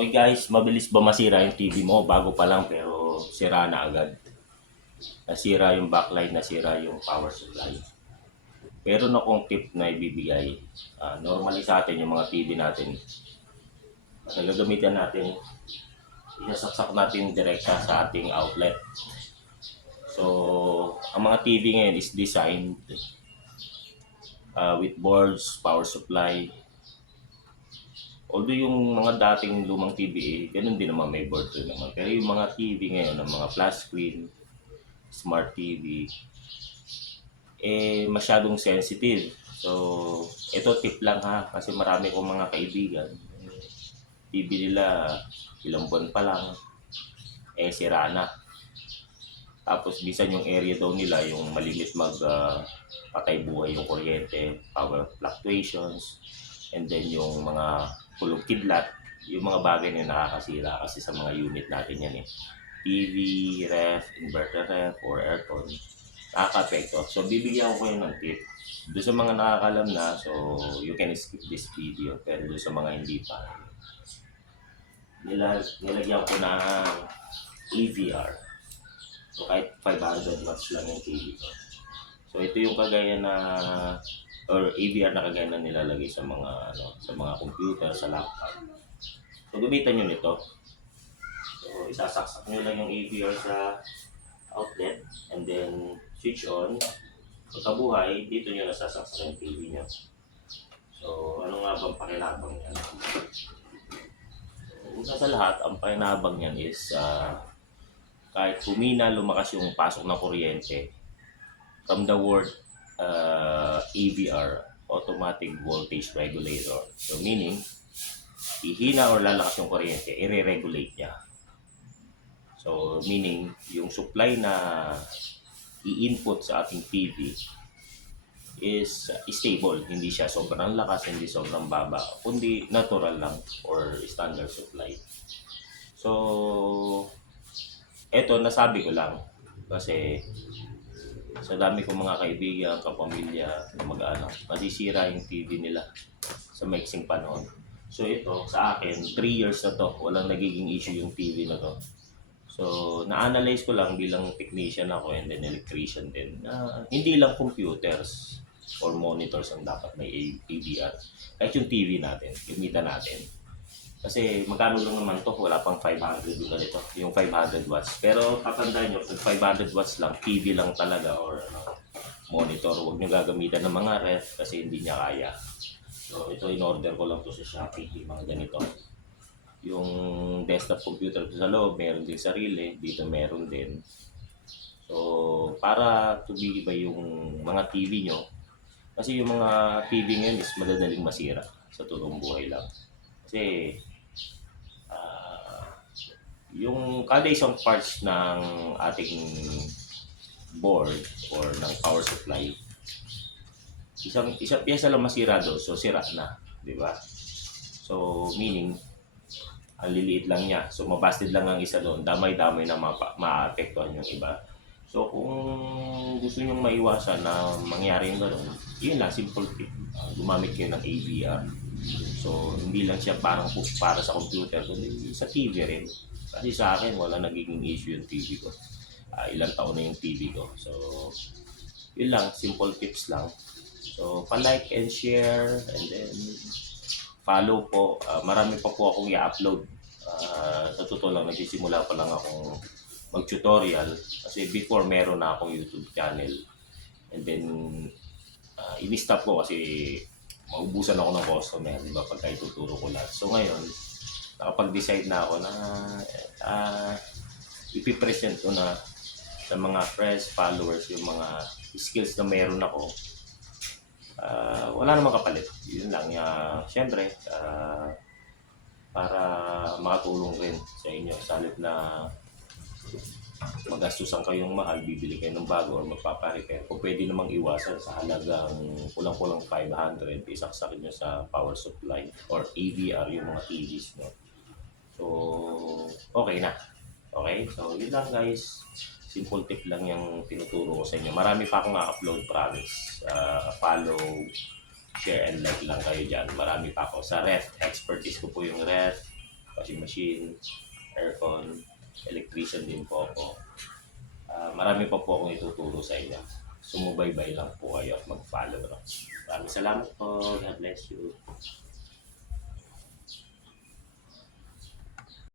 Okay guys, mabilis ba masira yung TV mo? Bago pa lang pero sira na agad. Nasira yung backlight, nasira yung power supply. Meron akong tip na ibibigay. Normally sa atin yung mga TV natin, nagagamitan natin, isasaksak natin direkta sa ating outlet. So, ang mga TV ngayon is designed with boards, power supply. Although yung mga dating lumang TV, ganun din naman, may board rin naman. Pero yung mga TV ngayon, ng mga flat screen, smart TV, masyadong sensitive. So, ito tip lang ha, kasi marami kong mga kaibigan. TV nila, ilang buwan pa lang, sira na. Tapos, bisan yung area daw nila, yung malimit patay buhay yung kuryente, power fluctuations, and then yung mga kulog kidlat, yung mga bagay na nakakasira kasi sa mga unit natin yan eh. TV, ref, inverter ref, or aircon, nakaka-apekto. So, bibigyan ko kayo ng tip. Doon sa mga nakakalam na, so you can skip this video. Pero doon sa mga hindi pa, nilagyan ko ng EVR. So, kahit 500 watts lang yung TV ko. So, ito yung kagaya na, or EVR na kagaya na nilalagay sa mga, sa mga computer, sa laptop. So, gamitan nyo nito. So, isasaksak nyo lang yung EVR sa outlet and then switch on. Pagkabuhay, dito nyo nasasaksak yung TV nyo. So, ano nga bang pakinabang yan? Una sa lahat, ang pakinabang yan is kahit humina, lumakas yung pasok ng kuryente, from the word AVR, Automatic Voltage Regulator. So, meaning, ihina or lalakas yung kuryente, i-regulate niya. So, meaning, yung supply na i-input sa ating TV is stable. Hindi siya sobrang lakas, hindi sobrang baba, kundi natural lang or standard supply. So, eto nasabi ko lang kasi sa dami kong mga kaibigan, kapamilya, mag-anak, masisira yung TV nila sa maiksing panahon. So ito, sa akin, 3 years na to, walang nagiging issue yung TV na to. So, na-analyze ko lang bilang technician ako and then electrician din na hindi lang computers or monitors ang dapat may AVR. Kahit yung TV natin, gamitan natin. Kasi magkano lang naman to, wala pang 500 yung ganito, yung 500 watts. Pero tatandaan nyo, kung 500 watts lang, TV lang talaga or monitor, huwag nyo gagamitan ng mga ref kasi hindi niya kaya. So, ito in-order ko lang to sa Shopee, yung mga ganito. Yung desktop computer ko sa loob, meron din sarili, dito meron din. So, para tumiba yung mga TV nyo, kasi yung mga TV ngayon is madadaling masira sa totoong buhay lang. Kasi, yung kada isang parts ng ating board or ng power supply, isang pyesa lang masira doon, so sira na, di ba? So, meaning, ang liliit lang niya. So, mabasted lang ang isa doon. Damay-damay na maapektuhan yung iba. So, kung gusto nyong maiwasan na mangyari yung gano'n, yun lang, simple tip. Gumamit kayo ng AVR. So, hindi lang siya parang para sa computer, kundi sa TV rin. Kasi sa akin, wala nagiging issue yung TV ko. Ilang taon na yung TV ko. So, yun lang, simple tips lang. So, pa-like and share and then follow po. Marami pa po akong i-upload. Sa totoo lang, nagsisimula pa lang akong mag-tutorial. Kasi before, meron na akong YouTube channel. And then, in-stop ko kasi maubusan ako ng customer, di ba, pagka ituturo ko lahat. So ngayon, nakapag-decide na ako na ipipresent ko na sa mga friends, followers, yung mga skills na meron ako. Wala namang kapalit. Yun lang. Siyempre, para makatulong rin sa inyo. Sa halip na magastusan kayong mahal, bibili kayo ng bago or magpaparepair. Kung pwede namang iwasan sa halagang kulang-kulang 500, isaksakin nyo sa power supply or AVR yung mga TVs nyo. So, okay na. Okay? So, yun lang guys. Simple tip lang yung tinuturo ko sa inyo. Marami pa akong upload, promise. Follow, share, and like lang kayo dyan. Marami pa ako. Sa ref, expertise ko po yung ref. washing machine, aircon, electrician din po ako. Marami pa po akong ituturo sa inyo. Sumubaybay lang po kayo at mag-follow. No? Maraming salamat po. God bless you.